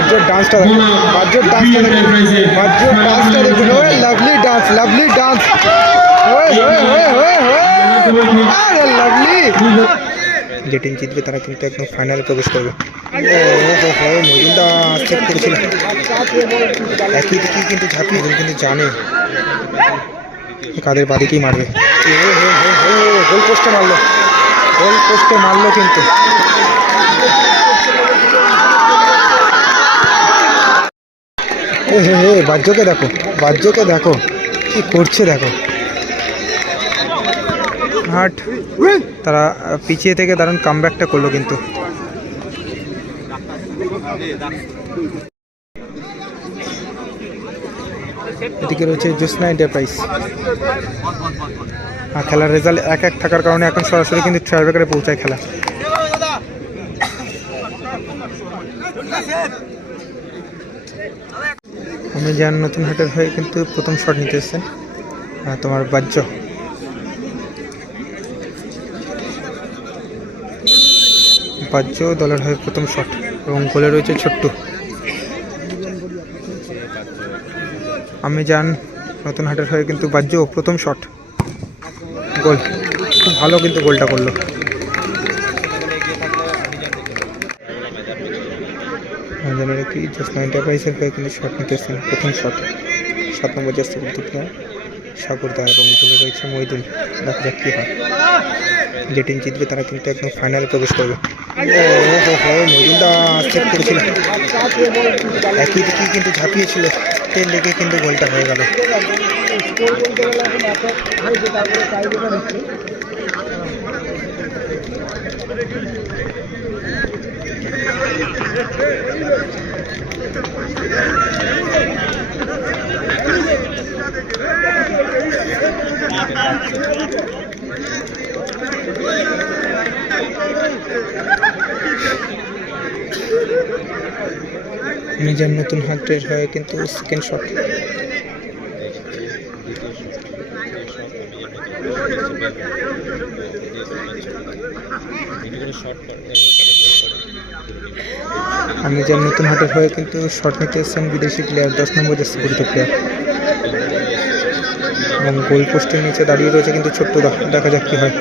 বাজ্যর ডান্সটা দেখো। বাজ্যর ডান্সটা দেখো। বাজ্যর ডান্সটা দেখুন ওই লাভলি ডান্স লাভলি ডান্স ওই ওই ওই ওই ওই। আরে লাভলি যে টিম জিতবে, তারা কিন্তু একদম ফাইনালে প্রবেশ করবে। মজুমদা সেট করেছিল একই দিকেই কিন্তু ঝাঁপিয়ে কিন্তু জানে। কাদের বাদিকেই মারবে। গোল পোস্টে মারলো। গোল পোস্টে মারলো কিন্তু। এ বাহ্যকে দেখো বাহ্যকে দেখো, কি করছে দেখো। হাট, তারা পিছিয়ে থেকে দারুণ কামব্যাকটা করল কিন্তু। এদিকে রয়েছে জ্যোৎস্না এন্টারপ্রাইজ আর খেলার রেজাল্ট এক এক থাকার কারণে এখন সরাসরি কিন্তু ট্রাইব্রেকারে পৌঁছায় খেলা। আমি যান নতুন হাটের হয়ে কিন্তু প্রথম শট নিতে আহ, তোমার বাহ্য। বাহ্য দলের হয়ে প্রথম শট এবং গোলে রয়েছে ছোট্ট। আমি যান নতুন হাটের হয়ে কিন্তু বাহ্য প্রথম শট। গোল খুব ভালো কিন্তু গোলটা করল। জানি কি জাস্ট এন্টারপ্রাইজের হয়ে কিন্তু শট নিতে এসেছেন প্রথম শট সাত নম্বর জাস্ট কিন্তু প্লেয়ার সাগরদা এবং গোলে রয়েছে মইদুল, দেখা যাক কী হয়। যে টিম জিতবে তারা কিন্তু একদম ফাইনালে প্রবেশ করবে। হো হো করেছিল একই দিকেই কিন্তু ঝাঁপিয়েছিল। তেল লেগে কিন্তু গোলটা হয়ে গেল। নিজের নতুন হাটের হয় কিন্তু সেকেন্ড শট আমি যে নতুন হাটের হয়ে কিন্তু শট নিতে এসেছেন বিদেশি প্লেয়ার দশ নম্বর যাচ্ছে গুরুত্ব প্লেয়ার এবং গোল পোস্টের নিচে দাঁড়িয়ে রয়েছে কিন্তু ছোট্ট দেখা যাক কি হয়।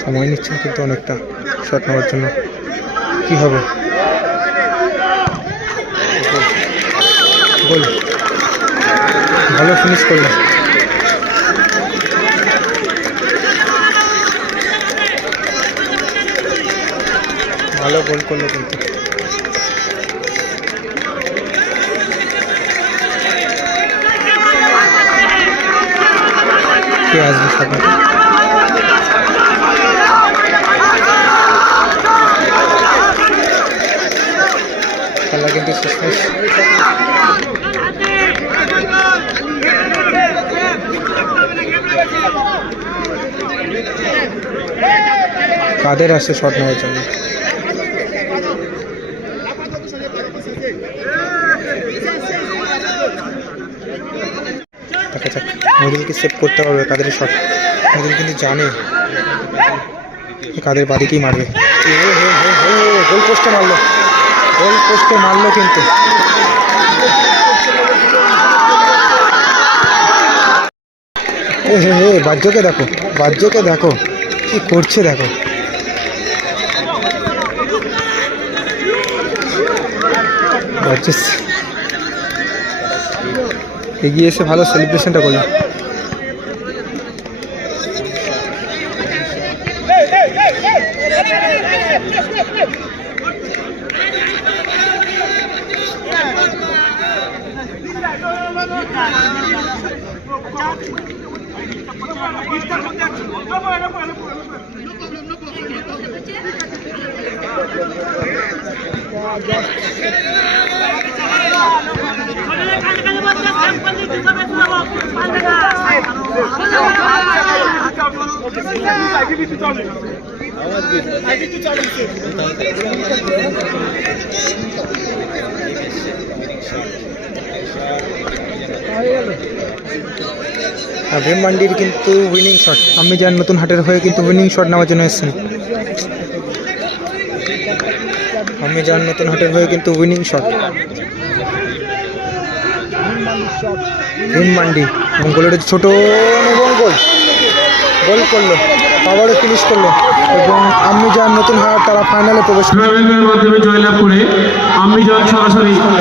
সময় নিচ্ছেন কিন্তু অনেকটা শট নেওয়ার জন্য। কি হবে? ভালো ফিনিশ করল গোল করল কিন্তু। কাদের আসছে শট নেওয়ার জন্য? দেখা সেভ করতে পারবে কাদের শট? মদিল কিন্তু জানে কাদের বাদিকেই মারবে। গোল পোস্টে মারলো। গোল পোস্টে মারলো কিন্তু। এ হে হে বাহ্যকে দেখো বাহ্যকে দেখো, কি করছে দেখো। হচ্ছে এগিয়ে এসে ভালো সেলিব্রেশনটা করলাম yeah. ভীম মান্ডির কিন্তু উইনিং শট আমি যার নতুন হাটের হয়ে কিন্তু উইনিং শট নেওয়ার জন্য এসেছেন আমি যার নতুন হাটের হয়ে কিন্তু উইনিং শট ভীম মান্ডি এবং গোলের ছোট এবং গোল। গোল করল আবারও ফিনিশ করল। এবং আমি যার নতুন হাট তারা ফাইনালে প্রবেশ টুর্নামেন্টের মাধ্যমে জয়লাভ করে আম্বিজান সরাসরি করল।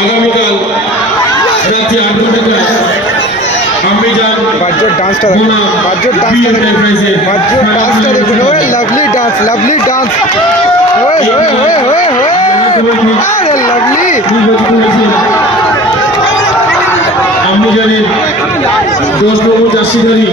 আগামীকাল বাজ্যের ডান্সটা দেখুন বাজ্যের ডান্সটা দেখুন বাজ্যের ডান্সটা দেখুন ওই লাভলি ডান্স লাভলি ডান্স ওই ওই ওই ওই ওই আরে লাভলি আম্বিজানের দশ বাবু জার্সিধারী